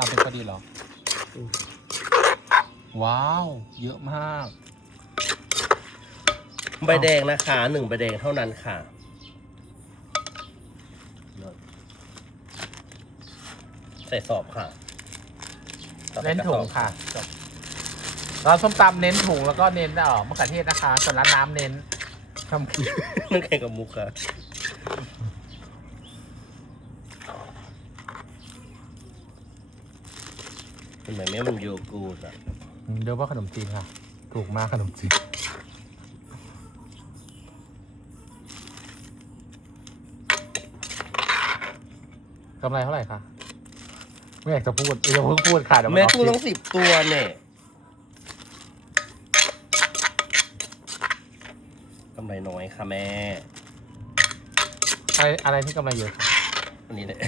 ตามเป็นพอดีเหรอ ว้าว เยอะมาก ใบแดงนะคะหนึ่งใบแดงเท่านั้นค่ะ ใส่สอบค่ะต่อไปเน้นกระถุสงอบค่ะจบเราส้มตำเน้นถุงแล้วก็เน้นเอ่อมะเขือเทศนะคะ ส่วนร้านน้ำเน้นทำคิวนั่นแข่งกับมุกค่ะ เห็นไหมแม่มันโยกูดอะเดี๋ยวว่าขนมจีนค่ะ ถูกมากขนมจีน กำไรเท่าไหร่คะ ไม่อยากจะพูดอย่าเพิ่งพูดค่ะเดี๋ยวมันแม่ออกกู้คลิต้อปงสิบตัวเนี่ยกำไรน้อยค่ะแม่ อะไรอะไรที่กำไรเยอะคะอันนี้แหละ